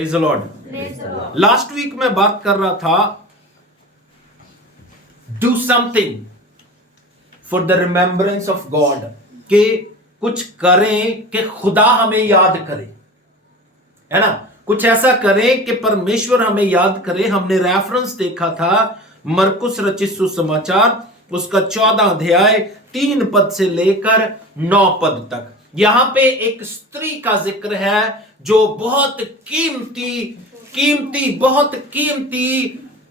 Praise the Lord. Last week मैं बात कर रहा था do something for the remembrance of God, कि कुछ करें कि खुदा हमें याद करे, है ना, कुछ ऐसा करें कि परमेश्वर हमें याद करे। हमने रेफरेंस देखा था मरकुस रचित सुसमाचार, उसका 14 अध्याय 3 पद से लेकर 9 पद तक। यहां पे एक स्त्री का जिक्र है जो बहुत कीमती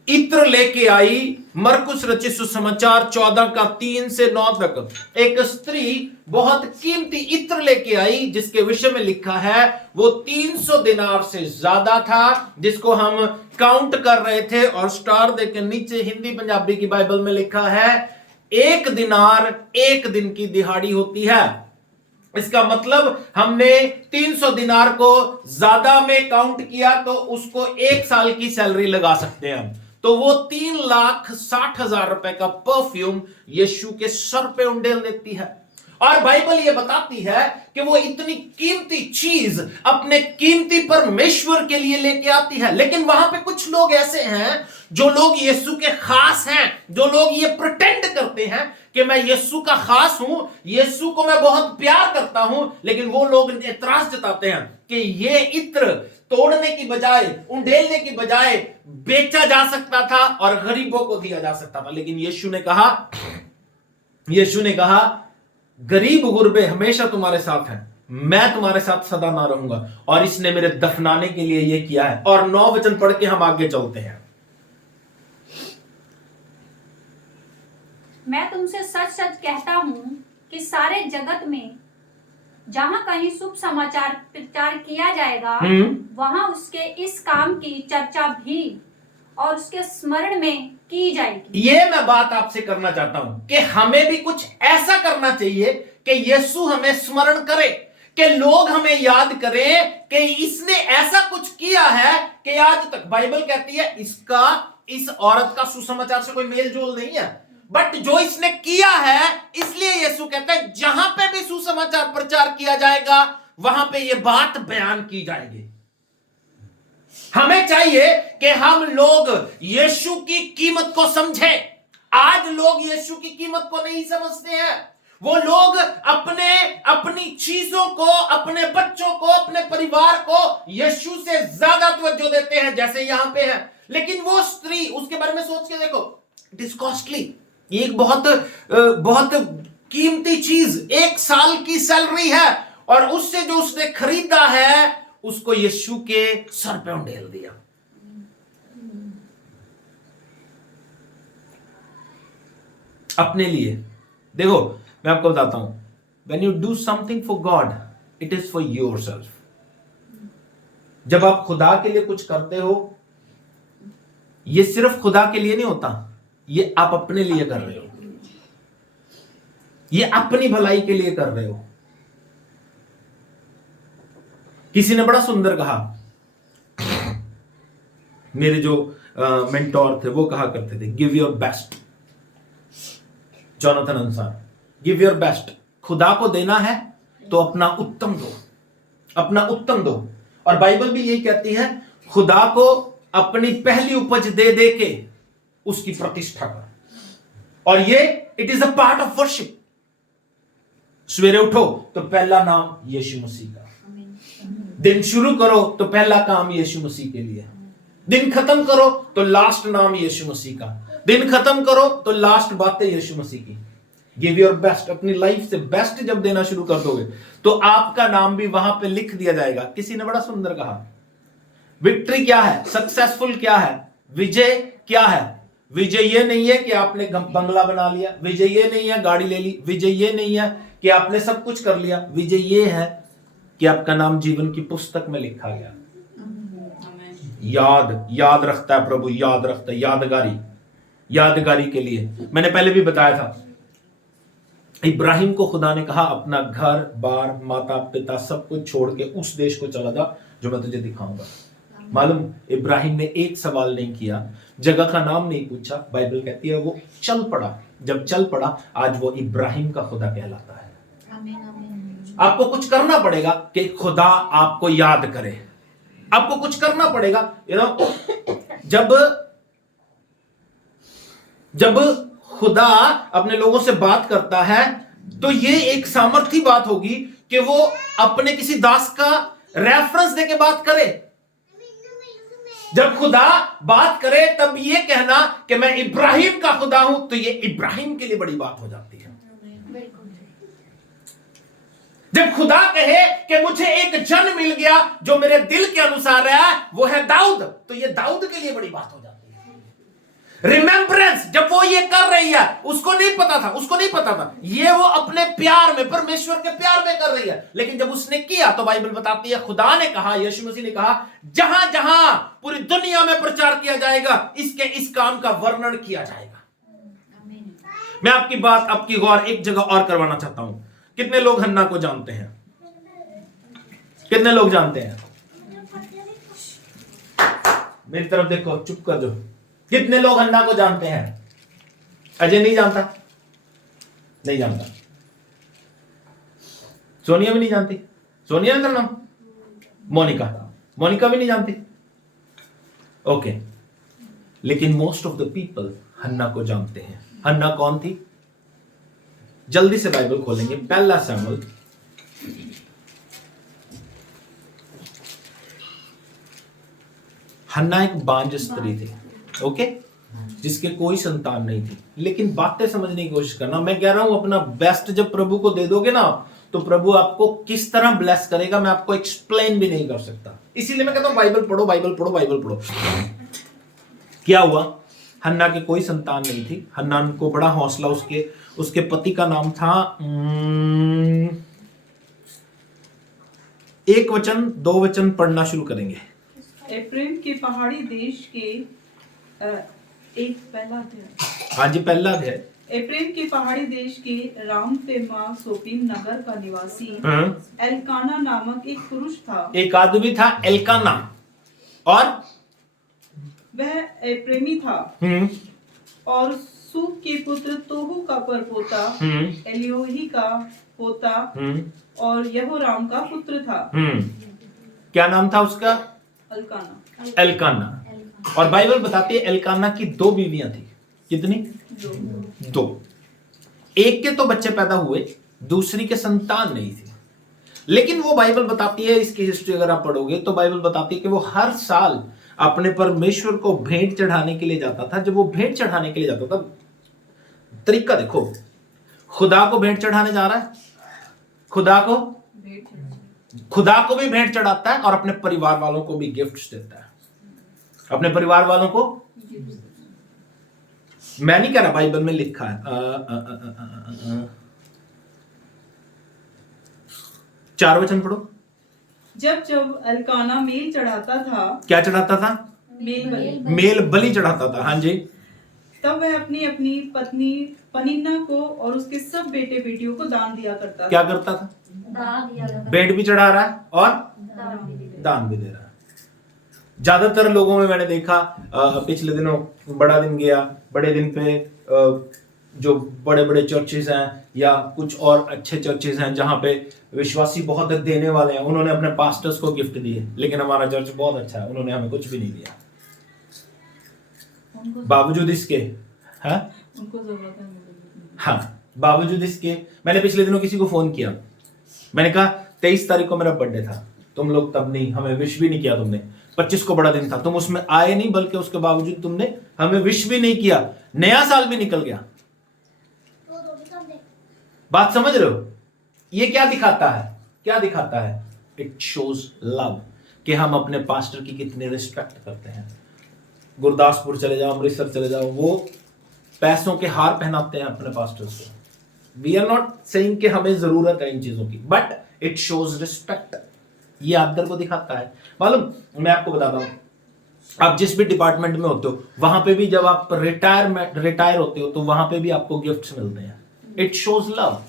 इत्र लेके आई। मरकुस रचित सुसमाचार 14 का 3 से 9 तक एक स्त्री बहुत कीमती इत्र लेके आई, जिसके विषय में लिखा है वो 300 दिनार से ज्यादा था, जिसको हम काउंट कर रहे थे। और स्टार देके नीचे हिंदी पंजाबी की बाइबल में लिखा है 1 दिनार 1 दिन की दिहाड़ी होती है। इसका मतलब हमने 300 दिनार को ज्यादा में काउंट किया तो उसको 1 साल की सैलरी लगा सकते हैं हम। तो वो 3,60,000 रुपए का परफ्यूम यीशु के सर पे उंडेल देती है। और बाइबल ये बताती है कि वो इतनी कीमती चीज अपने कीमती परमेश्वर के लिए लेके आती है। लेकिन वहां पे कुछ लोग ऐसे हैं जो लोग यीशु के खास हैं, जो लोग ये प्रिटेंड करते हैं कि मैं यीशु का खास हूं, यीशु को मैं बहुत प्यार करता हूं। लेकिन वो लोग एतराज जताते हैं कि ये इत्र तोड़ने की बजाय, उंडेलने की बजाय बेचा जा सकता था और गरीबों को दिया जा सकता था। लेकिन यीशु ने कहा गरीब गुरबे हमेशा तुम्हारे साथ हैं, मैं तुम्हारे साथ सदा ना रहूंगा। और इसने मेरे दफनाने के लिए यह किया है। और 9 वचन पढ़ के हम आगे चलते हैं। मैं तुमसे सच सच कहता हूं कि सारे जगत में जहां कहीं शुभ समाचार प्रचार किया जाएगा, वहां उसके इस काम की चर्चा भी और उसके स्मरण में की जाएगी। ये मैं बात आपसे करना चाहता हूं कि हमें भी कुछ ऐसा करना चाहिए कि यीशु हमें स्मरण करे, कि लोग हमें याद करें कि इसने ऐसा कुछ किया है कि आज तक बाइबल कहती है इस औरत का सुसमाचार से कोई मेल जोल नहीं है, बट जो इसने किया है, इसलिए यीशु कहता है जहां पे भी सुसमाचार प्रचार किया जाएगा वहां पे ये बात बयान की जाएगी। हमें चाहिए कि हम लोग यीशु की कीमत को समझें। आज लोग यीशु की कीमत को नहीं समझते हैं। वो लोग अपनी चीजों को, अपने बच्चों को, अपने परिवार को यीशु से ज्यादा तवज्जो देते हैं, जैसे यहां पे है। लेकिन वो स्त्री, उसके बारे में सोच के देखो, इट इज कॉस्टली, ये एक बहुत कीमती चीज, 1 साल की सैलरी है। और उससे जो उसने खरीदा है उसको यीशु के सर पे उंडेल दिया। अपने लिए देखो, मैं आपको बताता हूं, when you do something for God, it is for yourself। जब आप खुदा के लिए कुछ करते हो, ये सिर्फ खुदा के लिए नहीं होता, ये आप अपने लिए कर रहे हो, ये अपनी भलाई के लिए कर रहे हो। किसी ने बड़ा सुंदर कहा, मेरे जो मेंटोर थे वो कहा करते थे, गिव योर बेस्ट। जोनाथन अनुसार, गिव योर बेस्ट। खुदा को देना है तो अपना उत्तम दो, अपना उत्तम दो। और बाइबल भी यही कहती है, खुदा को अपनी पहली उपज दे दे के उसकी प्रतिष्ठा कर। और ये it is a part of worship. सवेरे उठो तो पहला नाम यीशु मसीह का, दिन शुरू करो तो पहला काम यीशु मसीह के लिए, दिन खत्म करो तो लास्ट नाम यीशु मसीह का, दिन खत्म करो तो लास्ट बातें यीशु मसीह की। Give your best. अपनी लाइफ से बेस्ट जब देना शुरू कर दोगे तो आपका नाम भी वहां पे लिख दिया जाएगा। किसी ने बड़ा सुंदर कहा, विक्ट्री क्या है, सक्सेसफुल क्या है, विजय क्या है। विजय ये नहीं है कि आपने बंगला बना लिया, विजय ये नहीं है गाड़ी ले ली, विजय ये नहीं है कि आपने सब कुछ कर लिया। विजय ये है कि आपका नाम जीवन की पुस्तक में लिखा गया। याद रखता है प्रभु, याद रखता है। यादगारी के लिए मैंने पहले भी बताया था, इब्राहिम को खुदा ने कहा अपना घर बार, माता पिता सब कुछ छोड़ के उस देश को चला जा जो मैं तुझे दिखाऊंगा। मालूम, इब्राहिम ने एक सवाल नहीं किया, जगह का नाम नहीं पूछा। बाइबल कहती है वो चल पड़ा। जब चल पड़ा, आज वो इब्राहिम का खुदा कहलाता है। आपको कुछ करना पड़ेगा कि खुदा आपको याद करे। आपको कुछ करना पड़ेगा। जब खुदा अपने लोगों से बात करता है तो ये एक सामर्थी बात होगी कि वो अपने किसी दास का रेफरेंस देके बात करे। जब खुदा बात करे तब ये कहना कि मैं इब्राहिम का खुदा हूं, तो ये इब्राहिम के लिए बड़ी बात हो जाती है। जब खुदा कहे कि मुझे एक जन मिल गया जो मेरे दिल के अनुसार है, वो है दाऊद, तो ये दाऊद के लिए बड़ी बात हो जाती है। रिमेम्बरेंस, जब वो ये कर रही है, उसको नहीं पता था ये वो अपने प्यार में, परमेश्वर के प्यार में कर रही है, लेकिन जब उसने किया तो बाइबल बताती है खुदा ने कहा, यीशु मसीह ने कहा, जहां जहां पूरी दुनिया में प्रचार किया जाएगा इसके इस काम का वर्णन किया जाएगा। मैं आपकी गौर एक जगह और करवाना चाहता हूं। कितने लोग हन्ना को जानते हैं? कितने लोग जानते हैं? मेरी तरफ देखो, चुप कर दो। कितने लोग हन्ना को जानते हैं? अजय नहीं जानता? नहीं जानता। सोनिया भी नहीं जानती? सोनिया है नाम? मोनिका भी नहीं जानती? ओके। लेकिन मोस्ट ऑफ द पीपल हन्ना को जानते हैं। हन्ना कौन थी? जल्दी से बाइबल खोलेंगे, पहला शमूएल, हन्ना एक बांझ स्त्री थी, ओके, जिसके कोई संतान नहीं थी, लेकिन बातें समझने की कोशिश करना। मैं कह रहा हूं अपना बेस्ट जब प्रभु को दे दोगे ना, तो प्रभु आपको किस तरह ब्लेस करेगा मैं आपको एक्सप्लेन भी नहीं कर सकता। इसीलिए मैं कहता हूं बाइबल पढ़ो, बाइबल पढ़ो, बाइबल पढ़ो। क्या हुआ? हन्ना की कोई संतान नहीं थी। हन्ना को बड़ा हौसला, उसके पति का नाम था, एक वचन दो वचन पढ़ना शुरू करेंगे। एफ्रेम के पहाड़ी देश के एक पहला अध्याय। हाँ जी, पहला अध्याय। एफ्रेम के पहाड़ी देश के रामफेमा सोपीम नगर का निवासी एल्काना नामक एक पुरुष था। एक आदमी था एल्काना, और वह एफ्रेमी था और सूप के पुत्र तोहू का परपोता एलियोही का पोता और यहोराम का पुत्र था। क्या नाम था उसका? एल्काना। और बाइबल बताती है एल्काना की 2 बीवियां थी। कितनी? 2। एक के तो बच्चे पैदा हुए, दूसरी के संतान नहीं थी। लेकिन वो बाइबल बताती है, इसकी हिस्ट्री अगर आप पढ़ोगे तो बाइबल बताती है कि वो हर साल अपने परमेश्वर को भेंट चढ़ाने के लिए जाता था। जब वो भेंट चढ़ाने के लिए जाता था, तरीका देखो, खुदा को भेंट चढ़ाने जा रहा है, खुदा को भी भेंट चढ़ाता है और अपने परिवार वालों को भी गिफ्ट्स देता है। अपने परिवार वालों को, मैं नहीं कह रहा, बाइबल में लिखा है। 4 वचन पढ़ो। जब एल्काना मेल चढ़ाता था। क्या चढ़ाता था? मेल बलि चढ़ाता था। हाँ जी। तब वह अपनी पत्नी पनिन्ना को और उसके सब बेटे बेटियों को दान दिया करता था। क्या करता था? भेंट भी चढ़ा रहा है और दान भी दे रहा है। ज्यादातर लोगों में मैंने देखा, पिछले दिनों बड़ा दिन गया, बड़े दिन पे जो बड़े बड़े चर्चेस हैं या कुछ और अच्छे चर्चेस हैं जहां पे विश्वासी बहुत देने वाले हैं, उन्होंने अपने पास्टर्स को गिफ्ट दिए। लेकिन हमारा चर्च बहुत अच्छा है, उन्होंने हमें कुछ भी नहीं दिया, बावजूद इसके। हाँ, बावजूद इसके। मैंने पिछले दिनों किसी को फोन किया, मैंने कहा 23 तारीख को मेरा बर्थडे था, तुम लोग तब नहीं, हमें विश भी नहीं किया तुमने। 25 को बड़ा दिन था, तुम उसमें आए नहीं, बल्कि उसके बावजूद तुमने हमें विश भी नहीं किया। नया साल भी निकल गया। बात समझ रहे हो? ये क्या दिखाता है? क्या दिखाता है? इट शोज लव, कि हम अपने पास्टर की कितने रिस्पेक्ट करते हैं। गुरदासपुर चले जाओ, अमृतसर चले जाओ, वो पैसों के हार पहनाते हैं अपने पास्टर्स को। वी आर नॉट सेइंग कि हमें जरूरत है इन चीजों की, बट इट शोज रिस्पेक्ट। ये आदर को दिखाता है। मालूम, मैं आपको बताता हूं, आप जिस भी डिपार्टमेंट में होते हो, वहां पे भी जब आप रिटायर होते हो तो वहां पे भी आपको गिफ्ट्स मिलते हैं। It shows love.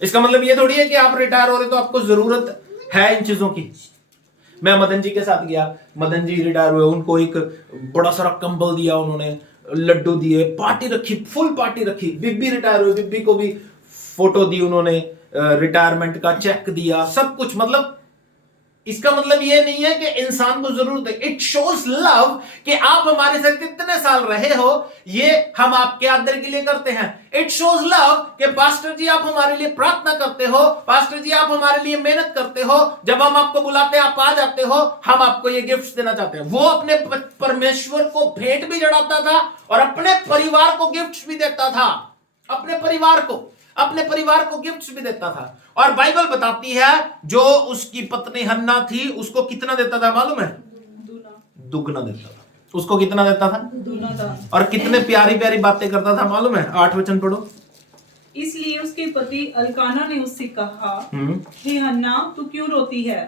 इसका मतलब ये थोड़ी है कि आप रिटायर हो रहे तो आपको जरूरत है इन चीजों की। मैं मदन जी के साथ गया, मदन जी रिटायर हुए, उनको एक बड़ा सारा कंबल दिया उन्होंने, लड्डू दिए, पार्टी रखी, फुल पार्टी रखी। बिब्बी रिटायर हुई, बिब्बी को भी फोटो दी उन्होंने, रिटायरमेंट का चेक दिया, सब कुछ। मतलब इसका मतलब ये नहीं है कि इंसान को जरूरत है। इट शोज लव कि आप हमारे साथ कितने साल रहे हो, ये हम आपके आदर के लिए करते हैं। इट शोज लव कि पास्टर जी आप हमारे लिए प्रार्थना करते हो, पास्टर जी आप हमारे लिए मेहनत करते हो, जब हम आपको बुलाते हैं आप आ जाते हो, हम आपको ये गिफ्ट्स देना चाहते हैं। वो अपने परमेश्वर को भेंट भी चढ़ाता था और अपने परिवार को गिफ्ट्स भी देता था, अपने परिवार को गिफ्ट्स भी देता था। और बाइबल बताती है जो उसकी पत्नी हन्ना थी उसको कितना देता था मालूम है? दुगना देता था। उसको कितना देता था? दुगना था। और कितने प्यारी प्यारी बातें करता था मालूम है? 8 वचन पढ़ो। इसलिए उसके पति अल्काना ने उससे कहा, हे हन्ना तू क्यों रोती है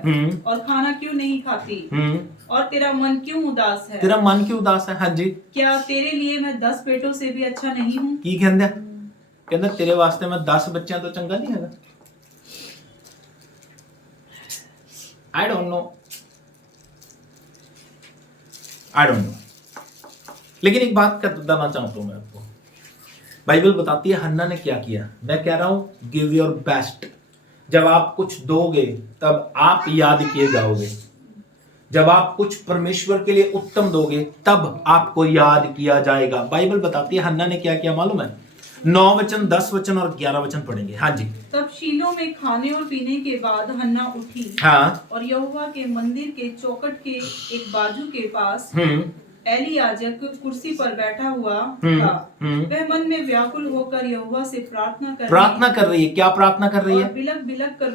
और खाना क्यों नहीं खाती और तेरा मन क्यों उदास है? तेरा मन क्यों उदास है? हाँ जी। क्या तेरे लिए मैं 10 बेटों से भी अच्छा नहीं हूँ? की कहंदे तेरे वास्ते मैं 10 बच्चियां तो चंगा नहीं है। आई डोंट नो लेकिन एक बात बताना चाहता हूं मैं आपको। बाइबल बताती है हन्ना ने क्या किया। मैं कह रहा हूं गिव योर बेस्ट। जब आप कुछ दोगे तब आप याद किए जाओगे। जब आप कुछ परमेश्वर के लिए उत्तम दोगे तब आपको याद किया जाएगा। बाइबल बताती है हन्ना ने क्या किया मालूम है? 9 वचन, 10 वचन और 11 वचन पढ़ेंगे। हाँ जी। तब शीलो में खाने और पीने के बाद हन्ना उठी, हाँ, और यहोवा के मंदिर के चौखट के एक बाजू के पास एली याजक कुर्सी पर बैठा हुआ था। वह मन में व्याकुल होकर यहोवा से प्रार्थना कर रही है। क्या प्रार्थना कर रही है? बिलक बिलक कर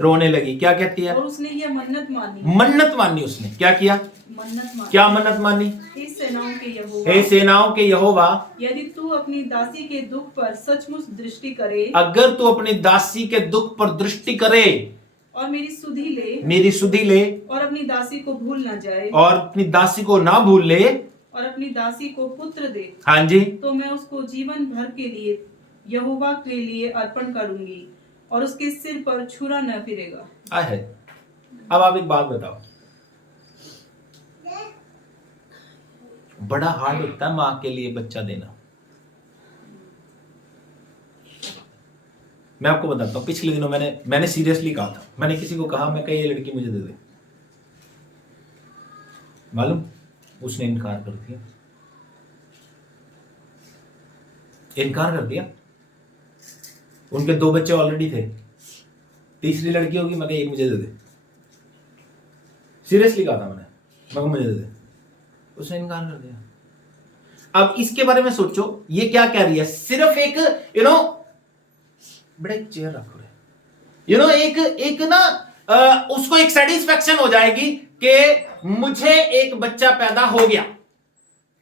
रोने लगी। क्या कहती है? और उसने यह मन्नत मानी। उसने क्या किया? क्या मन्नत मानी? हे सेनाओं के यहोवा, यदि तू अपनी दासी के दुख पर सचमुच दृष्टि करे, अगर तू अपनी दासी के दुख पर दृष्टि करे और मेरी सुधि ले और अपनी दासी को भूल न जाए, और अपनी दासी को ना भूल ले और अपनी दासी को पुत्र दे, हाँ जी, तो मैं उसको जीवन भर के लिए यहोवा के लिए अर्पण करूंगी और उसके सिर पर छुरा न फिरेगा। है। अब आप एक बात बताओ, बड़ा हार्ड होता है मां के लिए बच्चा देना। मैं आपको बताता हूँ, पिछले दिनों मैंने सीरियसली कहा था। मैंने किसी को कहा, मैं ये लड़की मुझे दे दे। मालूम, उसने इनकार कर दिया। उनके 2 बच्चे ऑलरेडी थे, तीसरी लड़की होगी, मैं एक मुझे दे दे। सीरियसली कहा था मैंने, मुझे दे दे। उसने इनकार कर दिया। अब इसके बारे में सोचो, ये क्या कह रही है? सिर्फ एक बड़ा एक चेयर रखो एक ना उसको एक सेटिस्फेक्शन हो जाएगी कि मुझे एक बच्चा पैदा हो गया।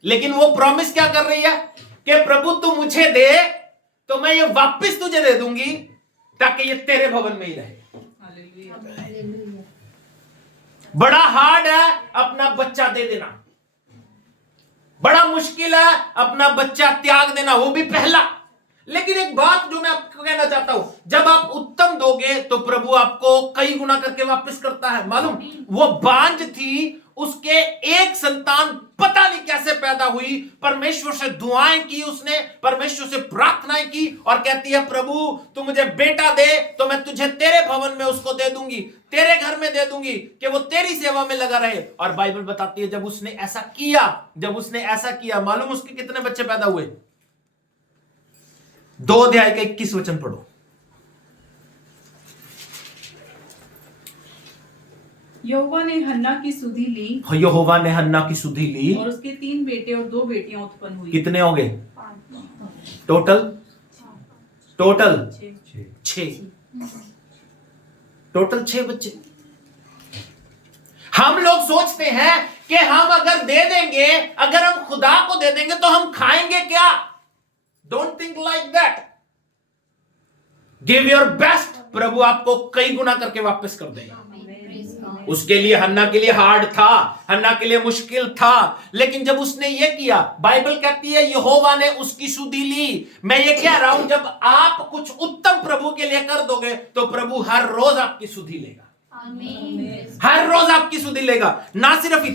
लेकिन वो प्रॉमिस क्या कर रही है कि प्रभु तू मुझे दे तो मैं ये वापस तुझे दे दूंगी ताकि ये तेरे भवन में ही रहे। बड़ा हार्ड है अपना बच्चा दे देना, बड़ा मुश्किल है अपना बच्चा त्याग देना, वो भी पहला। लेकिन एक बात जो मैं आपको कहना चाहता हूं, जब आप उत्तम दोगे तो प्रभु आपको कई गुना करके वापस करता है। मालूम, वो बांझ थी, उसके एक संतान पता नहीं कैसे पैदा हुई। परमेश्वर से दुआएं की उसने, परमेश्वर से प्रार्थनाएं की और कहती है प्रभु तू मुझे बेटा दे तो मैं तुझे तेरे भवन में उसको दे दूंगी, तेरे घर में दे दूंगी कि वो तेरी सेवा में लगा रहे। और बाइबल बताती है जब उसने ऐसा किया, मालूम उसके कितने बच्चे पैदा हुए? 2 अध्याय का 21 वचन पढ़ो। यहोवा ने हन्ना की सुधि ली और उसके 3 बेटे और 2 बेटियां उत्पन्न हुई। कितने हो गए टोटल? 6 टोटल 6 बच्चे। हम लोग सोचते हैं कि हम अगर दे देंगे, अगर हम खुदा को दे देंगे तो हम खाएंगे क्या? Don't think like that. Give your best, प्रभु आपको कई गुना करके वापस कर देगा। उसके लिए, हन्ना के लिए हार्ड था, हन्ना के लिए मुश्किल था, लेकिन जब उसने ये किया, बाइबल कहती है यहोवा ने उसकी सुधि ली। मैं ये कह रहा हूं, जब आप कुछ उत्तम प्रभु के लिए कर दोगे तो प्रभु हर रोज आपकी सुधि लेगा। हर रोज आपकी सुधि लेगा। ना सिर्फ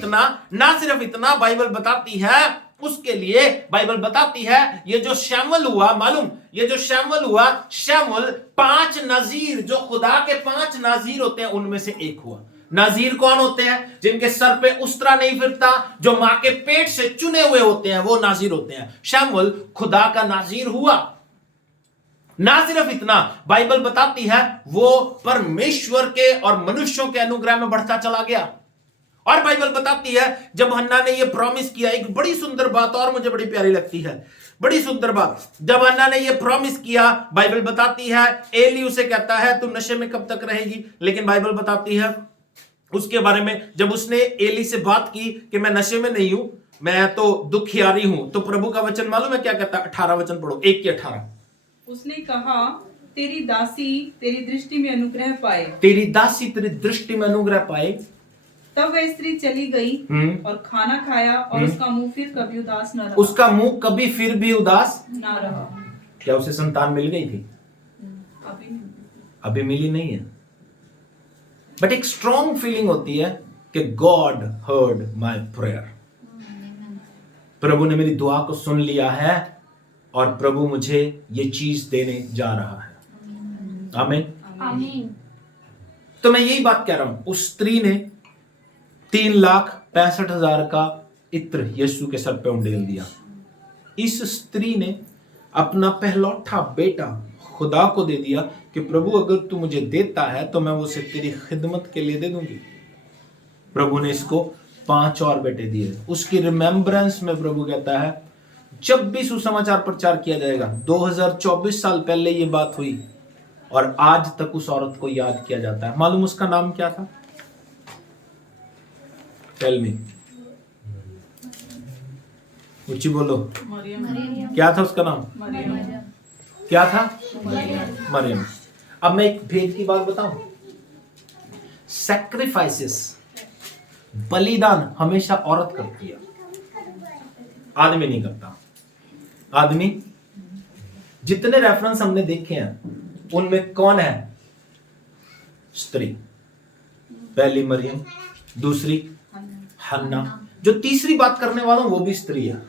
इतना, बाइबल बताती है उसके लिए, बाइबल बताती है ये जो शमूएल हुआ, मालूम, ये जो शमूएल 5 नजीर, जो खुदा के 5 नजीर होते हैं उनमें से एक हुआ। नाजीर कौन होते हैं? जिनके सर पे उस्तरा नहीं फिरता, जो मां के पेट से चुने हुए होते हैं, वो नाजीर होते हैं। शमूएल खुदा का नाजीर हुआ। ना सिर्फ इतना, बाइबल बताती है वो परमेश्वर के और मनुष्यों के अनुग्रह में बढ़ता चला गया। और बाइबल बताती है जब हन्ना ने ये प्रॉमिस किया, एक बड़ी सुंदर बात और मुझे बड़ी प्यारी लगती है, बड़ी सुंदर बात। जब हन्ना ने ये प्रॉमिस किया, बाइबल बताती है एली उसे कहता है तू नशे में कब तक रहेगी, लेकिन बाइबल बताती है उसके बारे में, जब उसने एली से बात की कि मैं नशे में नहीं हूं, मैं तो दुखियारी हूं, तो प्रभु का वचन मालूम है क्या कहता है? 18 वचन पढ़ो, 1 की 18। उसने कहा तेरी दासी तेरी दृष्टि में अनुग्रह पाए। तेरी दासी तेरी दृष्टि में अनुग्रह पाए। तब वह स्त्री चली गई और खाना खाया और उसका मुंह फिर कभी उदास न रहा। उसका मुंह कभी फिर भी उदास ना रहा। क्या उसे संतान मिल गई थी? अभी मिली नहीं है, बट एक स्ट्रॉन्ग फीलिंग होती है कि गॉड हर्ड माय प्रेयर। प्रभु ने मेरी दुआ को सुन लिया है और प्रभु मुझे ये चीज देने जा रहा है। आमीन, आमीन। तो मैं यही बात कह रहा हूं, उस स्त्री ने 3,65,000 का इत्र यीशु के सर पे उंडेल दिया। इस स्त्री ने अपना पहलौठा बेटा खुदा को दे दिया कि प्रभु अगर तू मुझे देता है तो मैं उसे तेरी खिदमत के लिए दे दूंगी। प्रभु ने इसको 5 और बेटे दिए। उसकी रिमेम्बरेंस में प्रभु कहता है जब भी सुसमाचार प्रचार किया जाएगा, 2024 साल पहले ये बात हुई और आज तक उस औरत को याद किया जाता है। मालूम उसका नाम क्या था? टेल मी, ऊंची बोलो, क्या था उसका नाम? क्या था? मरियम। अब मैं एक भेद की बात बताऊं, सैक्रिफाइसेस, बलिदान हमेशा औरत करती है, आदमी नहीं करता। आदमी, जितने रेफरेंस हमने देखे हैं उनमें कौन है? स्त्री। पहली मरियम, दूसरी हन्ना, जो तीसरी बात करने वाला हूं वो भी स्त्री है।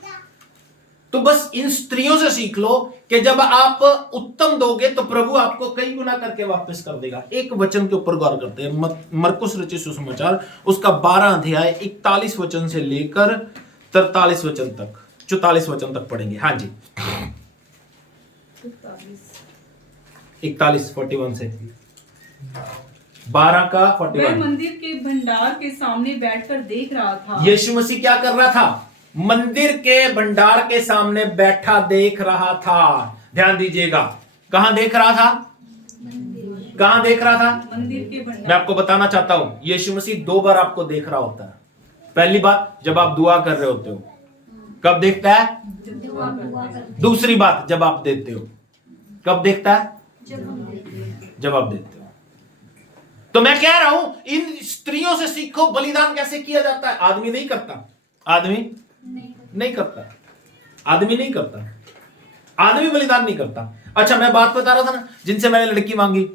तो बस इन स्त्रियों से सीख लो कि जब आप उत्तम दोगे तो प्रभु आपको कई गुना करके वापस कर देगा। एक वचन के ऊपर गौर करते हैं, मरकुस रचित सुसमाचार उसका 12 अध्याय 41 वचन से लेकर 43 वचन तक, 44 वचन तक पढ़ेंगे। हाँ जी, 41 41 से 12 का 41। वह मंदिर के भंडार के सामने बैठकर देख रहा था। यीशु मसीह क्या कर रहा था? मंदिर के भंडार के सामने बैठा देख रहा था। ध्यान दीजिएगा, कहां देख रहा था? कहां देख रहा था? मंदिर के भंडार। मैं आपको बताना चाहता हूं, यीशु मसीह 2 बार आपको देख रहा होता है। पहली बात जब आप दुआ कर रहे होते हो, कब देखता है? दूसरी बात जब आप देते हो, कब देखता है? जब आप देते हो। तो मैं कह रहा हूं इन स्त्रियों से सीखो बलिदान कैसे किया जाता है। आदमी नहीं करता, आदमी नहीं करता, आदमी नहीं करता, आदमी बलिदान नहीं करता। अच्छा, मैं बात बता रहा था ना, जिनसे मैंने लड़की मांगी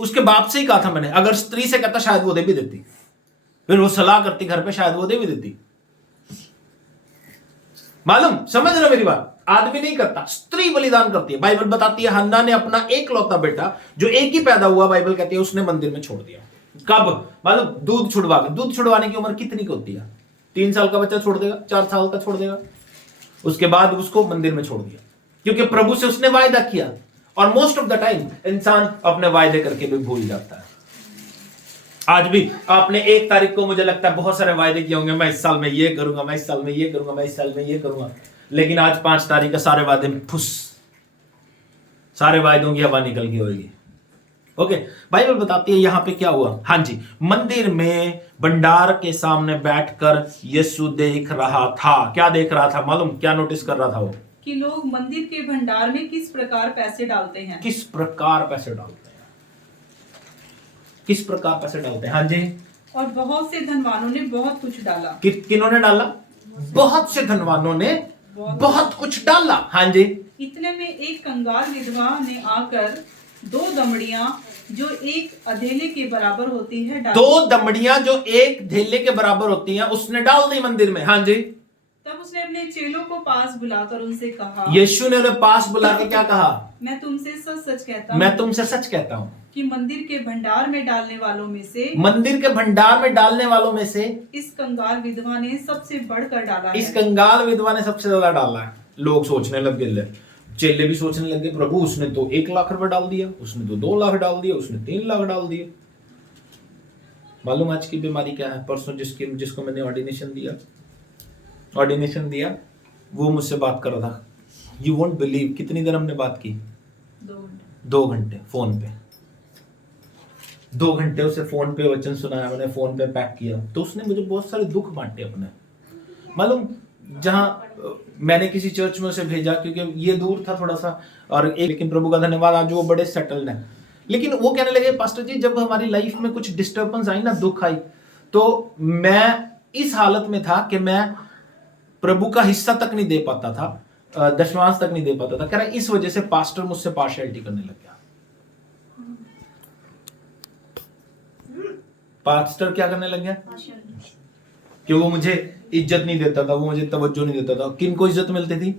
उसके बाप से ही कहा था मैंने, अगर स्त्री से कहता शायद वो दे भी देती, फिर वो सलाह करती घर पे, शायद वो दे भी देती। मालूम, समझ रहे हो मेरी बात? आदमी नहीं करता, स्त्री बलिदान करती है। बाइबल बताती है हन्ना ने अपना एकलौता बेटा जो एक ही पैदा हुआ, बाइबल कहती है उसने मंदिर में छोड़ दिया। कब? मालूम, दूध छुड़वा के। दूध छुड़वाने की उम्र कितनी की होती है? 3 साल का बच्चा छोड़ देगा, 4 साल का छोड़ देगा, उसके बाद उसको मंदिर में छोड़ दिया, क्योंकि प्रभु से उसने वायदा किया। और मोस्ट ऑफ द टाइम इंसान अपने वायदे करके भी भूल जाता है। आज भी आपने 1 तारीख को, मुझे लगता है बहुत सारे वायदे किए होंगे, मैं इस साल में ये करूंगा, मैं इस साल में ये करूंगा, मैं इस साल में ये करूंगा, लेकिन आज 5 तारीख का सारे वायदे में फुस, सारे वायदों की हवा निकल गई होगी। ओके, बाइबल बताती है यहां पे क्या हुआ। हाँ जी, मंदिर में भंडार के सामने बैठकर यीशु देख रहा था। क्या देख रहा था? मालूम क्या नोटिस कर रहा था वो? कि लोग मंदिर के भंडार में किस प्रकार पैसे डालते हैं। किस प्रकार पैसे डालते हैं, किस प्रकार पैसे डालते हैं। हाँ जी, और बहुत से धनवानों ने बहुत कुछ डाला। किन्होंने डाला? बहुत से धनवानों ने बहुत कुछ डाला। हाँ जी, इतने में एक कंगाल विधवा ने आकर 2 दमड़ियां जो एक अधेले के बराबर होती है, 2 दमड़ियां जो एक धेले के बराबर होती हैं उसने डाल दी मंदिर में। हाँ जी, तब उसने अपने चेलों को पास बुलाकर उनसे कहा, यीशु ने उन्हें पास बुला के क्या कहा? मैं तुमसे सच सच कहता हूं, मैं तुमसे सच कहता हूं कि मंदिर के भंडार में डालने वालों में से मंदिर के भंडार में डालने वालों में से इस कंगाल विधवा ने सबसे बढ़कर डाला इस है। कंगाल विधवा ने सबसे ज्यादा डाला है। लोग सोचने लग गए, चेले भी सोचने लगे, प्रभु उसने तो 1 लाख रुपए डाल दिया, उसने तो 2 लाख डाल दिया, उसने 3 लाख डाल दिया। मालूम आज की बीमारी क्या है? परसों जिसको मैंने ऑर्डिनेशन दिया, वो मुझसे बात कर रहा था। यू वोंट बिलीव, कितनी देर हमने बात की? 2 घंटे फोन पे। 2 घंटे उसे फोन पे वचन सुनाया, मैंने फोन पे पैक किया। तो उसने मुझे बहुत सारे दुख बांटे अपने। मालूम, जहां मैंने किसी चर्च में उसे भेजा, क्योंकि ये दूर था थोड़ा सा, और लेकिन प्रभु का धन्यवाद आज वो बड़े सेटल्ड हैं। लेकिन वो कहने लगे, पास्टर जी जब हमारी लाइफ में कुछ डिस्टर्बेंस आई ना, दुख आई, तो मैं इस हालत में था कि मैं प्रभु का हिस्सा तक नहीं दे पाता था, दशमांश तक नहीं दे पाता था। कह रहा इस वजह से पास्टर मुझसे पार्शियलिटी करने लग गया। पास्टर क्या करने लग गया? कि वो मुझे इज्जत नहीं देता था, वो मुझे तवज्जो नहीं देता था। किन को इज्जत मिलती थी?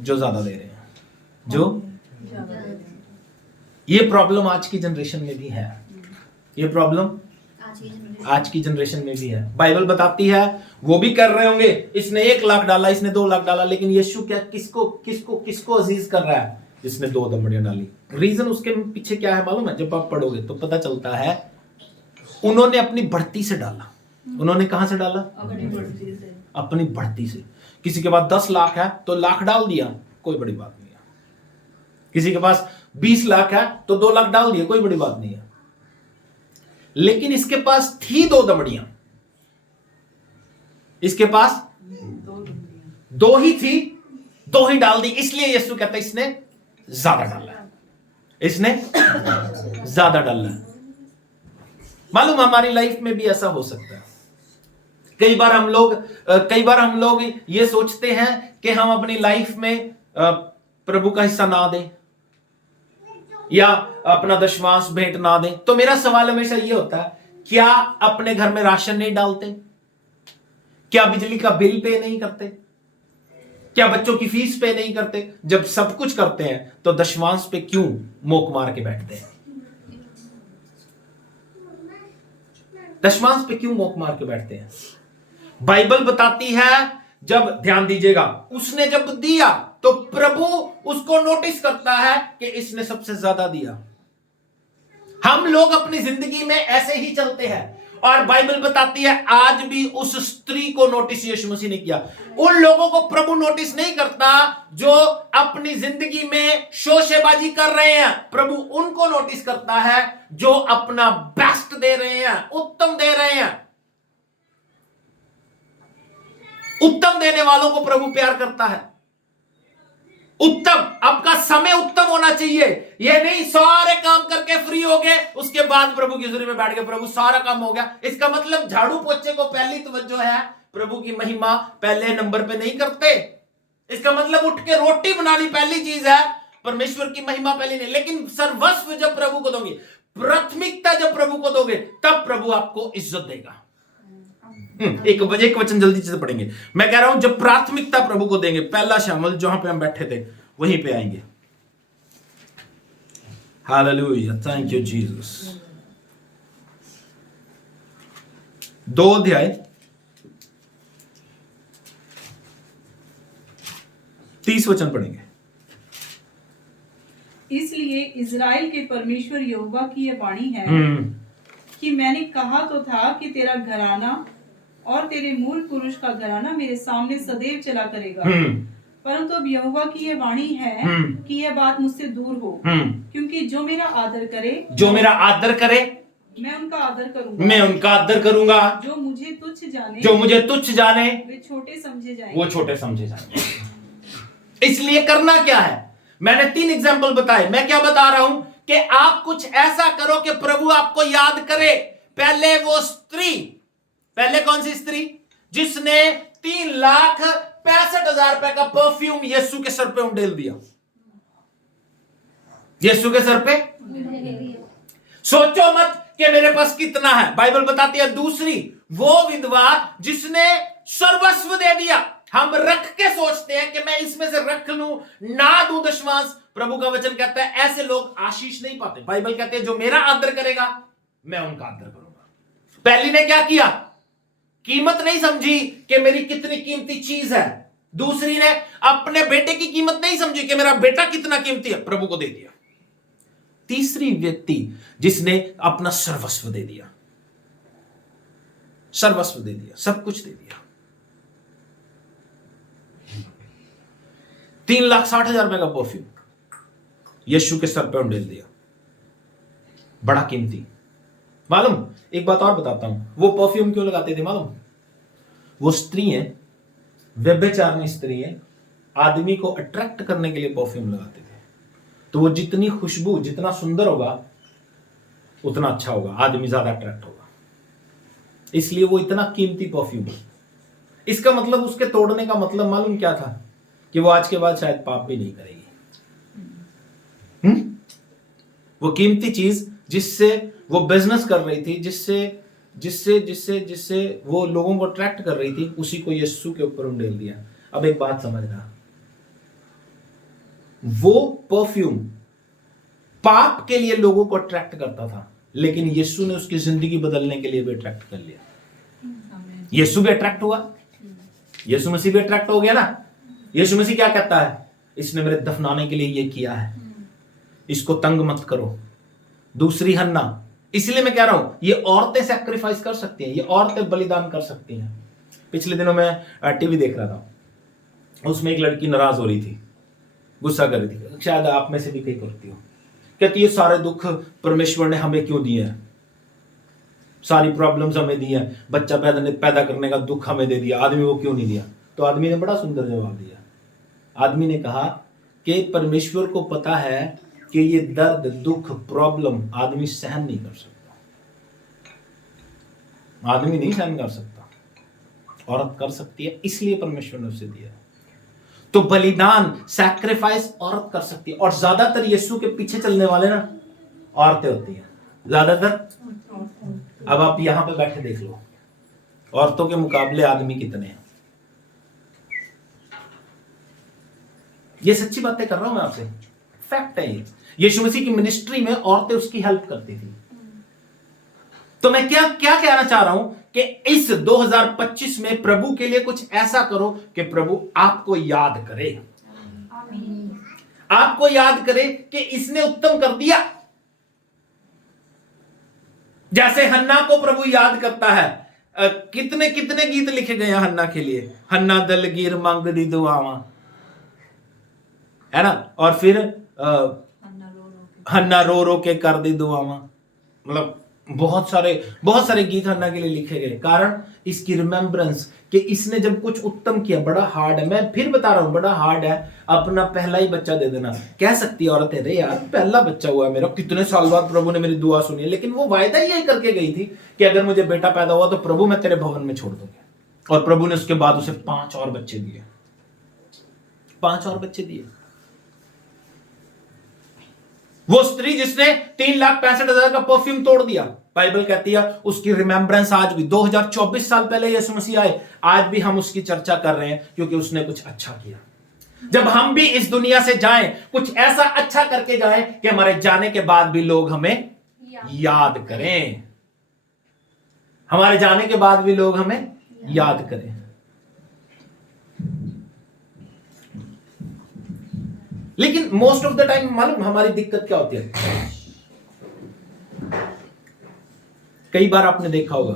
जो ज्यादा दे रहे हैं, जो ये प्रॉब्लम आज की जनरेशन में भी है। ये प्रॉब्लम आज की जनरेशन में भी है। बाइबल बताती है वो भी कर रहे होंगे, इसने 1 लाख डाला, इसने 2 लाख डाला, लेकिन यीशु क्या किसको अजीज कर रहा है? जिसने 2 दमड़ियां डाली। रीजन उसके पीछे क्या है मालूम है? जब आप पढ़ोगे तो पता चलता है उन्होंने अपनी बढ़ती से डाला। उन्होंने कहां से डाला? अपनी बढ़ती से। किसी के पास 10 लाख है तो लाख डाल दिया, कोई बड़ी बात नहीं है। किसी के पास 20 लाख है तो 2 लाख डाल दिया, कोई बड़ी बात नहीं है। लेकिन इसके पास थी 2 दमड़ियां, इसके पास 2 ही थी, 2 ही डाल दी। इसलिए यीशु कहता है इसने ज्यादा डाला है, इसने ज्यादा डाला है। मालूम हमारी लाइफ में भी ऐसा हो सकता है। कई बार हम लोग ये सोचते हैं कि हम अपनी लाइफ में प्रभु का हिस्सा ना दें या अपना दशमांश भेंट ना दें। तो मेरा सवाल हमेशा ये होता है, क्या अपने घर में राशन नहीं डालते? क्या बिजली का बिल पे नहीं करते? क्या बच्चों की फीस पे नहीं करते? जब सब कुछ करते हैं तो दशमांश पे क्यों मोक मार के बैठते हैं? दशमांश पे क्यों मोक मार के बैठते हैं? बाइबल बताती है, जब ध्यान दीजिएगा, उसने जब दिया तो प्रभु उसको नोटिस करता है कि इसने सबसे ज्यादा दिया। हम लोग अपनी जिंदगी में ऐसे ही चलते हैं, और बाइबल बताती है आज भी उस स्त्री को नोटिस यीशु मसीह ने किया। उन लोगों को प्रभु नोटिस नहीं करता जो अपनी जिंदगी में शोशेबाजी कर रहे हैं। प्रभु उनको नोटिस करता है जो अपना बेस्ट दे रहे हैं, उत्तम दे रहे हैं। उत्तम देने वालों को प्रभु प्यार करता है। उत्तम, आपका समय उत्तम होना चाहिए। यह नहीं सारे काम करके फ्री हो गए, उसके बाद प्रभु की हुजूरी में बैठ गए, प्रभु सारा काम हो गया। इसका मतलब झाड़ू पोछे को पहली तवज्जो है, प्रभु की महिमा पहले नंबर पे नहीं करते। इसका मतलब उठ के रोटी बनानी पहली चीज है, परमेश्वर की महिमा पहली नहीं। लेकिन सर्वस्व जब प्रभु को दोगे, प्राथमिकता जब प्रभु को दोगे, तब प्रभु आपको इज्जत देगा। एक वचन जल्दी से पढ़ेंगे। मैं कह रहा हूं जब प्राथमिकता प्रभु को देंगे, पहला शामिल जहां पे हम बैठे थे वहीं पे आएंगे। Hallelujah, thank you Jesus. 2 अध्याय 30 वचन पढ़ेंगे। इसलिए इज़राइल के परमेश्वर यहोवा की यह वाणी है कि मैंने कहा तो था कि तेरा घराना और तेरे मूल पुरुष का घराना मेरे सामने सदैव चला करेगा। परंतु अब यहोवा की यह वाणी है कि यह बात मुझसे दूर हो, क्योंकि जो मेरा आदर करे मैं उनका आदर करूंगा। जो मुझे तुच्छ जाने वे छोटे समझे जाएंगे। इसलिए करना क्या है? मैंने 3 एग्जाम्पल बताए। मैं क्या बता रहा हूं कि आप कुछ ऐसा करो कि प्रभु आपको याद करे। पहले कौन सी स्त्री? जिसने 3,65,000 रुपए का परफ्यूम यीशु के सर पे उंडेल दिया। यीशु के सर पे सोचो मत कि मेरे पास कितना है। बाइबल बताती है दूसरी, वो विधवा जिसने सर्वस्व दे दिया। हम रख के सोचते हैं कि मैं इसमें से रख लूं, ना दूं दशमांश। प्रभु का वचन कहता है ऐसे लोग आशीष नहीं पाते। बाइबल कहते हैं जो मेरा आदर करेगा मैं उनका आदर करूंगा। पहली ने क्या किया? कीमत नहीं समझी कि मेरी कितनी कीमती चीज है। दूसरी ने अपने बेटे की कीमत नहीं समझी कि मेरा बेटा कितना कीमती है, प्रभु को दे दिया। तीसरी व्यक्ति जिसने अपना सर्वस्व दे दिया, सर्वस्व दे दिया, सब कुछ दे दिया। 3,60,000 रुपए का परफ्यूम यीशु के सर पे उंडेल दिया, बड़ा कीमती। मालूम, एक बात और बताता हूं, वो परफ्यूम क्यों लगाते थे मालूम? वो स्त्री है, व्यभिचारिणी स्त्री है, आदमी को अट्रैक्ट करने के लिए परफ्यूम लगाते थे। तो वो जितनी खुशबू, जितना सुंदर होगा उतना अच्छा होगा, आदमी ज्यादा अट्रैक्ट होगा, इसलिए वो इतना कीमती परफ्यूम है। इसका मतलब, उसके तोड़ने का मतलब मालूम क्या था? कि वो आज के बाद शायद पाप भी नहीं करेगी। वो कीमती चीज जिससे वो बिजनेस कर रही थी, जिससे वो लोगों को अट्रैक्ट कर रही थी, उसी को यीशु के ऊपर उंडेल दिया। अब एक बात समझना, वो परफ्यूम पाप के लिए लोगों को अट्रैक्ट करता था, लेकिन यीशु ने उसकी जिंदगी बदलने के लिए भी अट्रैक्ट कर लिया। यीशु भी अट्रैक्ट हुआ, यीशु मसीह भी अट्रैक्ट हो गया ना। यीशु मसीह क्या कहता है? इसने मेरे दफनाने के लिए ये किया है, इसको तंग मत करो। दूसरी हन्ना, इसलिए मैं कह रहा हूं ये औरतें सैक्रिफाइस कर सकती हैं, ये औरतें बलिदान कर सकती हैं। पिछले दिनों मैं टीवी देख रहा था, उसमें एक लड़की नाराज हो रही थी, गुस्सा कर रही थी, शायद आप में से भी कई करती हो। कहती है सारे दुख परमेश्वर ने हमें क्यों दिए हैं, सारी प्रॉब्लम्स हमें दी है, बच्चा पैदा करने का दुख हमें दे दिया, आदमी को क्यों नहीं दिया? तो आदमी ने बड़ा सुंदर जवाब दिया। आदमी ने कहा कि परमेश्वर को पता है कि ये दर्द, दुख, प्रॉब्लम आदमी सहन नहीं कर सकता, आदमी नहीं सहन कर सकता, औरत कर सकती है, इसलिए परमेश्वर ने उसे दिया। तो बलिदान, सैक्रिफाइस औरत कर सकती है। और ज्यादातर यीशु के पीछे चलने वाले ना औरतें होती हैं, ज्यादातर। अब आप यहां पे बैठे देख लो, औरतों के मुकाबले आदमी कितने हैं। ये सच्ची बातें कर रहा हूं मैं आपसे, फैक्ट है ये। यीशु मसीह की मिनिस्ट्री में औरतें उसकी हेल्प करती थी। तो मैं क्या कहना चाह रहा हूं कि इस 2025 में प्रभु के लिए कुछ ऐसा करो कि प्रभु आपको याद करे, आपको याद करे कि इसने उत्तम कर दिया। जैसे हन्ना को प्रभु याद करता है। कितने कितने गीत लिखे गए हैं हन्ना के लिए, हन्ना दलगीर मंगदी दुआवा, है ना। और फिर हन्ना रो रो के कर दी दुआवा, मतलब बहुत सारे गीत हन्ना के लिए लिखे गए। कारण इसकी रिमेम्बरेंस कि इसने जब कुछ उत्तम किया। बड़ा हार्ड है, मैं फिर बता रहा हूं, बड़ा हार्ड है अपना पहला ही बच्चा दे देना। कह सकती है औरत, अरे यार पहला बच्चा हुआ है मेरा, कितने साल बाद प्रभु ने मेरी दुआ सुनी है। लेकिन वो वायदा यही करके गई थी कि अगर मुझे बेटा पैदा हुआ तो प्रभु मैं तेरे भवन में छोड़ दूंगी। और प्रभु ने उसके बाद उसे 5 और बच्चे दिए, 5 और बच्चे दिए। वो स्त्री जिसने 3,65,000 का परफ्यूम तोड़ दिया, बाइबल कहती है उसकी रिमेम्बरेंस आज भी 2024 साल पहले यीशु मसीह आए, आज भी हम उसकी चर्चा कर रहे हैं, क्योंकि उसने कुछ अच्छा किया। जब हम भी इस दुनिया से जाएं, कुछ ऐसा अच्छा करके जाएं कि हमारे जाने के बाद भी लोग हमें याद करें, हमारे जाने के बाद भी लोग हमें याद करें। लेकिन मोस्ट ऑफ द टाइम मालूम हमारी दिक्कत क्या होती है? कई बार आपने देखा होगा,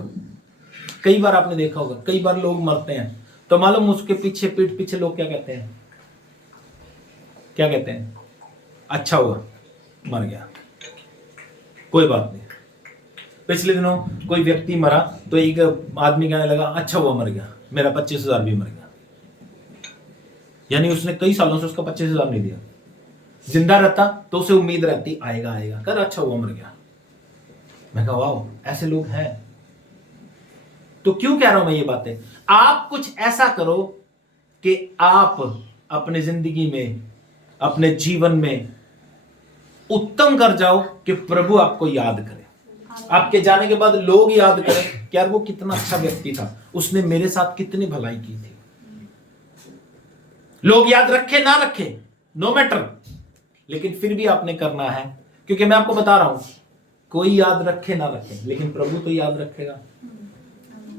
कई बार लोग मरते हैं तो मालूम उसके पीछे, पीठ पीछे लोग क्या कहते हैं? अच्छा हुआ मर गया, कोई बात नहीं। पिछले दिनों कोई व्यक्ति मरा तो एक आदमी कहने लगा अच्छा हुआ मर गया, मेरा 25,000 भी मर गया। यानी उसने कई सालों से उसका 25,000 नहीं दिया। जिंदा रहता तो उसे उम्मीद रहती आएगा, कर अच्छा हुआ मर गया। मैं कहा वाओ, ऐसे लोग हैं। तो क्यों कह रहा हूं मैं ये बातें? आप कुछ ऐसा करो कि आप अपने जिंदगी में, अपने जीवन में उत्तम कर जाओ कि प्रभु आपको याद करे। आपके जाने के बाद लोग याद करें कि यार वो कितना अच्छा व्यक्ति था, उसने मेरे साथ कितनी भलाई की थी। लोग याद रखे ना रखे नो मैटर, लेकिन फिर भी आपने करना है, क्योंकि मैं आपको बता रहा हूं, कोई याद रखे ना रखे, लेकिन प्रभु तो याद रखेगा।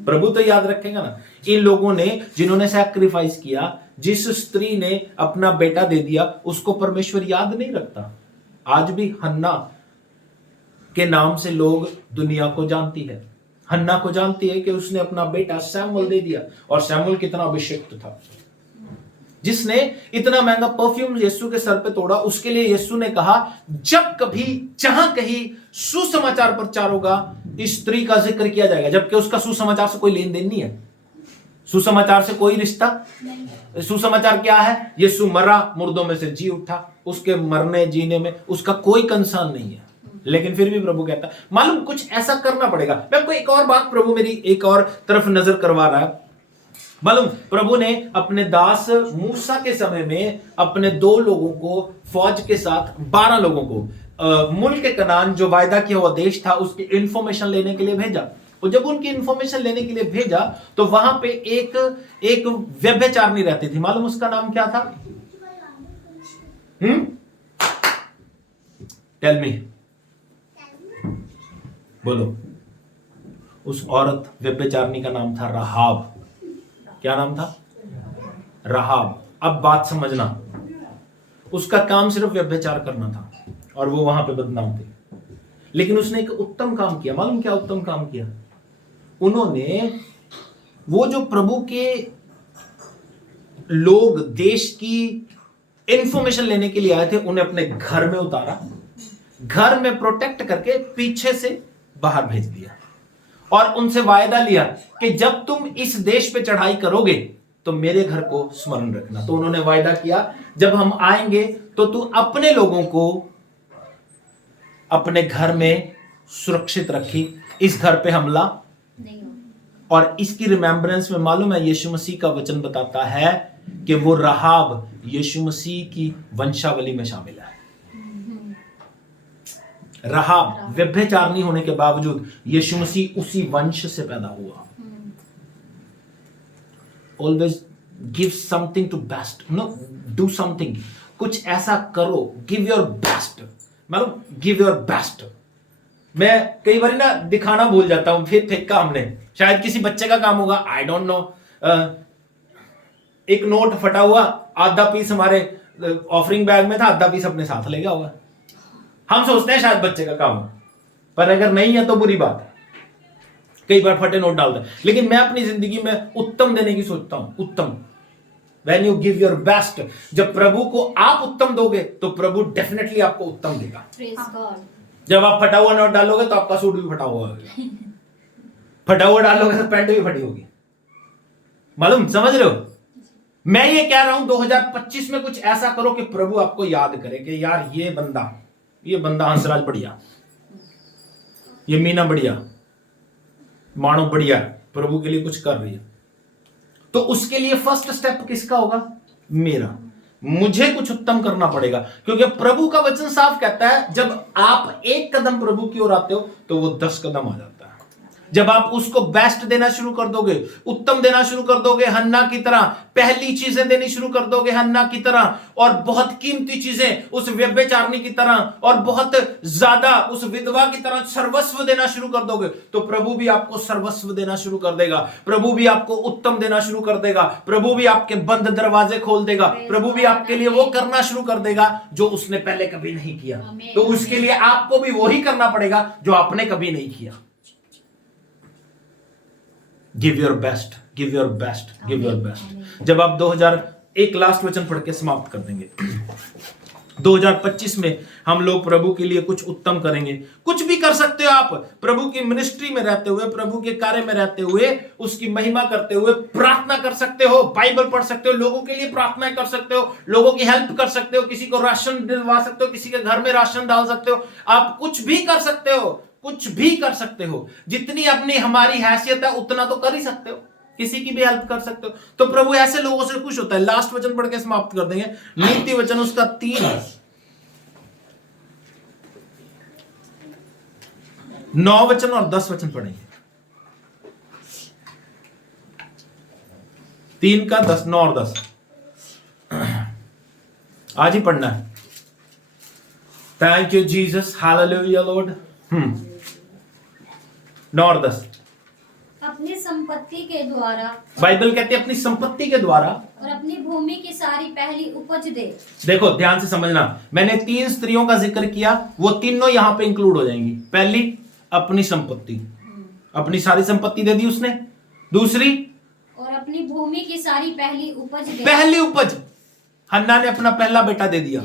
प्रभु तो याद रखेगा ना। इन लोगों ने, जिन्होंने सैक्रिफाइस किया, जिस स्त्री ने अपना बेटा दे दिया, उसको परमेश्वर याद नहीं रखता। आज भी हन्ना के नाम से लोग दुनिया को जानती है। हन्ना को जानती है कि उसने अपना बेटा सैमुअल दे दिया, और सैमुअल कितना अभिषिक्त था, जिसने इतना महंगा परफ्यूम यीशु के सर पे तोड़ा। उसके लिए यीशु ने कहा, जब कभी जहां कहीं सुसमाचार प्रचार होगा, इस स्त्री का जिक्र किया जाएगा, जबकि उसका सुसमाचार से कोई लेन देन नहीं है, सुसमाचार से कोई रिश्ता नहीं। सुसमाचार क्या है? यीशु मरा, मुर्दों में से जी उठा, उसके मरने जीने में उसका कोई कंसर्न नहीं है, लेकिन फिर भी प्रभु कहता, मालूम कुछ ऐसा करना पड़ेगा। मैं आपको एक और बात, प्रभु मेरी एक और तरफ नजर करवा रहा है। मालूम, प्रभु ने अपने दास मूसा के समय में अपने 2 लोगों को, फौज के साथ 12 लोगों को मुल्क कनान, जो वायदा किया हुआ देश था, उसकी इंफॉर्मेशन लेने के लिए भेजा। और जब उनकी इंफॉर्मेशन लेने के लिए भेजा, तो वहां पे एक व्यभिचारिणी रहती थी। मालूम उसका नाम क्या था? टेल मी, बोलो। उस औरत व्यभिचारिणी का नाम था राहाब। क्या नाम था? राहाब। अब बात समझना, उसका काम सिर्फ व्यभिचार करना था, और वो वहां पे बदनाम थी। लेकिन उसने एक उत्तम काम किया। मालूम क्या उत्तम काम किया? उन्होंने वो जो प्रभु के लोग देश की इंफॉर्मेशन लेने के लिए आए थे, उन्हें अपने घर में उतारा, घर में प्रोटेक्ट करके पीछे से बाहर भेज दिया, और उनसे वायदा लिया कि जब तुम इस देश पे चढ़ाई करोगे तो मेरे घर को स्मरण रखना। तो उन्होंने वायदा किया, जब हम आएंगे तो तू अपने लोगों को अपने घर में सुरक्षित रखी, इस घर पे हमला नहीं हो। और इसकी रिमेम्बरेंस में, मालूम है, यीशु मसीह का वचन बताता है कि वो राहाब यीशु मसीह की वंशावली में शामिल है। राहाब व्यभिचारिणी होने के बावजूद यीशु मसीह उसी वंश से पैदा हुआ। Always give something to best, no do something, कुछ ऐसा करो, गिव योर बेस्ट। मतलब गिव योर बेस्ट। मैं कई बार ना दिखाना भूल जाता हूं, फिर फेंका हमने, शायद किसी बच्चे का काम होगा, आई डोंट नो। एक नोट फटा हुआ, आधा पीस हमारे ऑफरिंग बैग में था, आधा पीस अपने साथ ले गया होगा। हम सोचते हैं शायद बच्चे का काम है, पर अगर नहीं है तो बुरी बात है। कई बार फटे नोट डालता है, लेकिन मैं अपनी जिंदगी में उत्तम देने की सोचता हूं। उत्तम, when you give your best, जब प्रभु को आप उत्तम दोगे तो प्रभु डेफिनेटली आपको उत्तम देगा। जब आप फटा हुआ नोट डालोगे तो आपका सूट भी फटा हुआ होगा, फटा हुआ डालोगे तो पैंट भी फटी होगी। मालूम, समझ रहे हो? मैं ये कह रहा हूं 2025 में कुछ ऐसा करो कि प्रभु आपको याद करे कि यार ये बंदा हंसराज बढ़िया, ये मीना बढ़िया, मानो बढ़िया, प्रभु के लिए कुछ कर रही है। तो उसके लिए फर्स्ट स्टेप किसका होगा? मेरा। मुझे कुछ उत्तम करना पड़ेगा, क्योंकि प्रभु का वचन साफ कहता है, जब आप एक कदम प्रभु की ओर आते हो तो वो 10 कदम आ जाता है। जब आप उसको बेस्ट देना शुरू कर दोगे, उत्तम देना शुरू कर दोगे, हन्ना की तरह पहली चीजें देनी शुरू कर दोगे, हन्ना की तरह, और बहुत कीमती चीजें उस व्यभिचारिणी की तरह, और बहुत ज्यादा उस विधवा की तरह सर्वस्व देना शुरू कर दोगे, तो प्रभु भी आपको सर्वस्व देना शुरू कर देगा। प्रभु भी आपको उत्तम देना शुरू कर देगा। प्रभु भी आपके बंद दरवाजे खोल देगा। प्रभु भी आपके लिए वो करना शुरू कर देगा जो उसने पहले कभी नहीं किया। तो उसके लिए आपको भी वही करना पड़ेगा जो आपने कभी नहीं किया। Give your best, give your best, give your best. जब आप 2001 लास्ट वचन पढ़ के समाप्त कर देंगे, 2025 में हम लोग प्रभु के लिए कुछ उत्तम करेंगे। कुछ भी कर सकते हो आप, प्रभु की मिनिस्ट्री में रहते हुए, प्रभु के कार्य में रहते हुए, उसकी महिमा करते हुए प्रार्थना कर सकते हो, बाइबल पढ़ सकते हो, लोगों के लिए प्रार्थना कर सकते हो, लोगों की हेल्प कर सकते हो, किसी को राशन दिलवा सकते हो, किसी के घर में राशन डाल सकते हो। आप कुछ भी कर सकते हो, कुछ भी कर सकते हो। जितनी अपनी हमारी हैसियत है उतना तो कर ही सकते हो, किसी की भी हेल्प कर सकते हो। तो प्रभु ऐसे लोगों से खुश होता है। लास्ट वचन पढ़ के समाप्त कर देंगे, नीति वचन उसका 9 वचन और 10 वचन पढ़ेंगे। 3 का 10, 9 और 10 आज ही पढ़ना है। Thank you Jesus, hallelujah Lord. 9 और 10 अपनी संपत्ति के द्वारा बाइबल कहती है अपनी संपत्ति के द्वारा और अपनी भूमि की सारी पहली उपज दे। देखो ध्यान से समझना, मैंने 3 स्त्रियों का जिक्र किया, वो तीनों यहां पे इंक्लूड हो जाएंगी। पहली अपनी संपत्ति, अपनी सारी संपत्ति दे दी उसने। दूसरी और अपनी भूमि की सारी पहली उपज दे। पहली उपज, हन्ना ने अपना पहला बेटा दे दिया।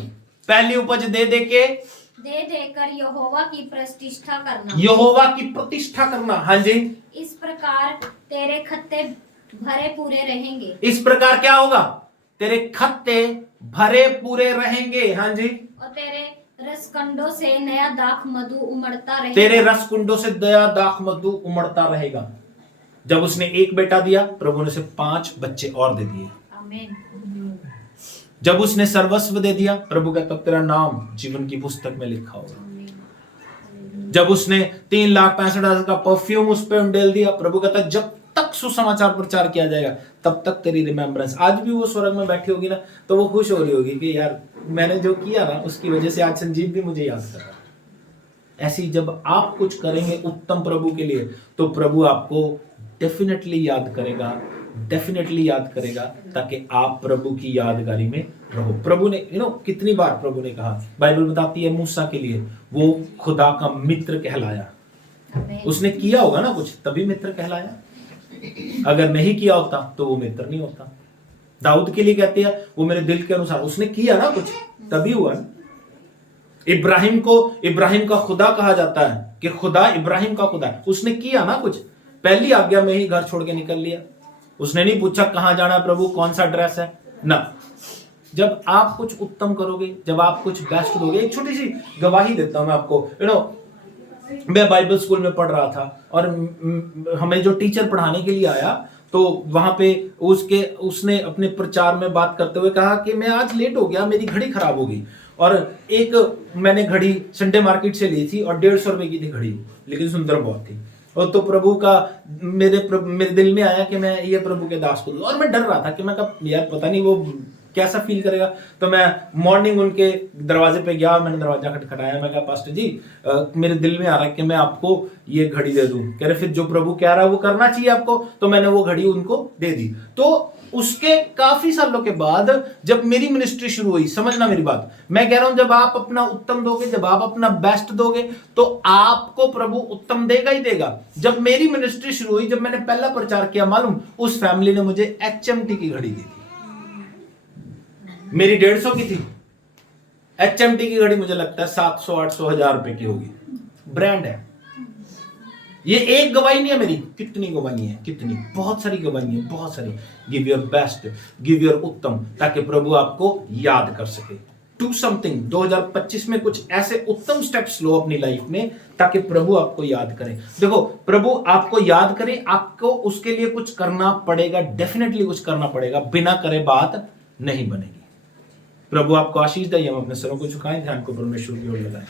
पहली उपज दे देकर यहोवा की प्रतिष्ठा करना। यहोवा की प्रतिष्ठा करना। हाँ जी, इस प्रकार तेरे खत्ते भरे पूरे रहेंगे। इस प्रकार क्या होगा? तेरे खत्ते भरे पूरे रहेंगे। हाँ जी, और तेरे रसकंडों से नया दाख मधु उमड़ता रहेगा। तेरे रसकुंडों से नया दाख मधु उमड़ता रहेगा। जब उसने एक बेटा दिया, प्रभु ने उसे 5 बच्चे और दे दिए। आमीन। जब उसने सर्वस्व दे दिया, प्रभु का तब तेरा नाम जीवन की पुस्तक में लिखा होगा। जब उसने 3,65,000 का परफ्यूम उस पर उंडेल दिया, प्रभु कहता जब तक सुसमाचार प्रचार किया जाएगा तब तक तेरी रिमेम्बरेंस। आज भी वो स्वर्ग में बैठी होगी ना, तो वो खुश हो रही होगी कि यार मैंने जो किया ना उसकी वजह से आज संजीव भी मुझे याद कर रहा है। ऐसी जब आप कुछ करेंगे उत्तम प्रभु के लिए, तो प्रभु आपको डेफिनेटली याद करेगा, डेफिनेटली याद करेगा, ताकि आप प्रभु की यादगारी में रहो। प्रभु ने कितनी बार प्रभु ने कहा, बाइबल बताती है मूसा के लिए वो खुदा का मित्र कहलाया। उसने किया होगा ना कुछ, तभी मित्र कहलाया। अगर नहीं किया होता तो वो मित्र नहीं होता। दाऊद के लिए कहते हैं वो मेरे दिल के अनुसार, उसने किया ना कुछ तभी हुआ। इब्राहिम का खुदा कहा जाता है कि खुदा इब्राहिम का खुदा है। उसने किया ना कुछ, पहली आज्ञा में ही घर छोड़ के निकल लिया। उसने नहीं पूछा कहां जाना है प्रभु, कौन सा ड्रेस है ना। जब आप कुछ उत्तम करोगे, जब आप कुछ बेस्ट दोगे, एक छोटी सी गवाही देता हूं मैं आपको। मैं बाइबल स्कूल में पढ़ रहा था और हमें जो टीचर पढ़ाने के लिए आया, तो वहां पे उसने अपने प्रचार में बात करते हुए कहा कि मैं आज लेट हो गया, मेरी घड़ी खराब हो गई। और एक मैंने घड़ी संडे मार्केट से ली थी और 150 रुपए की थी घड़ी, लेकिन सुंदर बहुत थी। और तो प्रभु का मेरे दिल में आया कि मैं ये प्रभु के दास को दूं। और मैं डर रहा था कि मैं कब यार पता नहीं वो कैसा फील करेगा। तो मैं मॉर्निंग उनके दरवाजे पे गया, मैंने दरवाजा खटखटाया। मैं कहा पास्टर जी मेरे दिल में आ रहा है कि मैं आपको ये घड़ी दे दूं। कह रहे फिर जो प्रभु कह रहा है वो करना चाहिए आपको। तो मैंने वो घड़ी उनको दे दी। तो उसके काफी सालों के बाद जब मेरी मिनिस्ट्री शुरू हुई, समझना मेरी बात, मैं कह रहा हूं जब आप अपना उत्तम दोगे, जब आप अपना बेस्ट दोगे, तो आपको प्रभु उत्तम देगा ही देगा। जब मेरी मिनिस्ट्री शुरू हुई, जब मैंने पहला प्रचार किया, मालूम उस फैमिली ने मुझे HMT की घड़ी दी थी। मेरी 150 की थी, HMT की घड़ी मुझे लगता है 700 800 1000 रुपए की होगी। ब्रांड है। ये एक गवाही नहीं है मेरी, कितनी गवाही है, कितनी, बहुत सारी गवाही है, बहुत सारी। Give your best, give your उत्तम, ताकि प्रभु आपको याद कर सके। Do something. 2025 में कुछ ऐसे उत्तम स्टेप्स लो अपनी लाइफ में, ताकि प्रभु आपको याद करे। देखो प्रभु आपको याद करे, आपको उसके लिए कुछ करना पड़ेगा, डेफिनेटली कुछ करना पड़ेगा। बिना करे बात नहीं बनेगी। प्रभु आपको आशीष दे। हम अपने सरों को झुकाएं, ध्यान को परमेश्वर की ओर लगाएं।